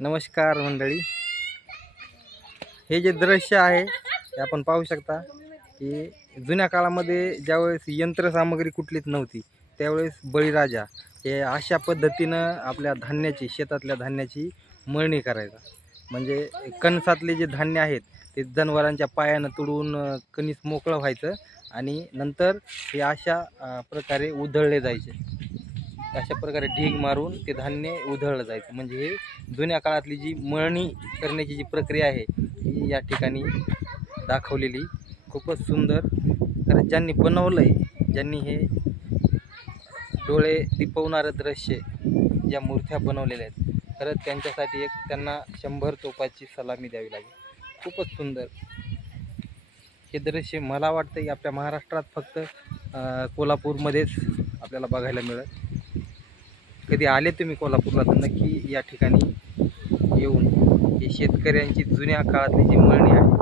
नमस्कार मंडळी, हे जे दृश्य आहे ते आपण पाहू शकता की जुन्या काळामध्ये ज्यावेळेस यंत्रसामग्री कुठलीच नव्हती त्यावेळेस बळीराजा हे अशा पद्धतीनं आपल्या धान्याची, शेतातल्या धान्याची मळणी करायचा. म्हणजे कणसातले जे धान्य आहेत ते जनावरांच्या पायानं तुडवून कणीस मोकळं व्हायचं आणि नंतर हे अशा प्रकारे उधळले जायचे. अशा प्रकारे ढीग मारून ते धान्य उधळलं जायचं. म्हणजे हे जुन्या काळातली जी मळणी करण्याची जी प्रक्रिया आहे ही या ठिकाणी दाखवलेली. खूपच सुंदर. कारण ज्यांनी बनवलं आहे, ज्यांनी हे डोळे दिपवणारं दृश्य ज्या मूर्त्या बनवलेल्या आहेत, खरंच त्यांच्यासाठी एक त्यांना 100 तोपाची सलामी द्यावी लागेल. खूपच सुंदर हे दृश्य. मला वाटतं की आपल्या महाराष्ट्रात फक्त कोल्हापूरमध्येच आपल्याला बघायला मिळेल. कधी आले तुम्ही कोल्हापूरला तर नक्की या ठिकाणी येऊन हे शेतकऱ्यांची जुन्या काळातली जी मळणी आहे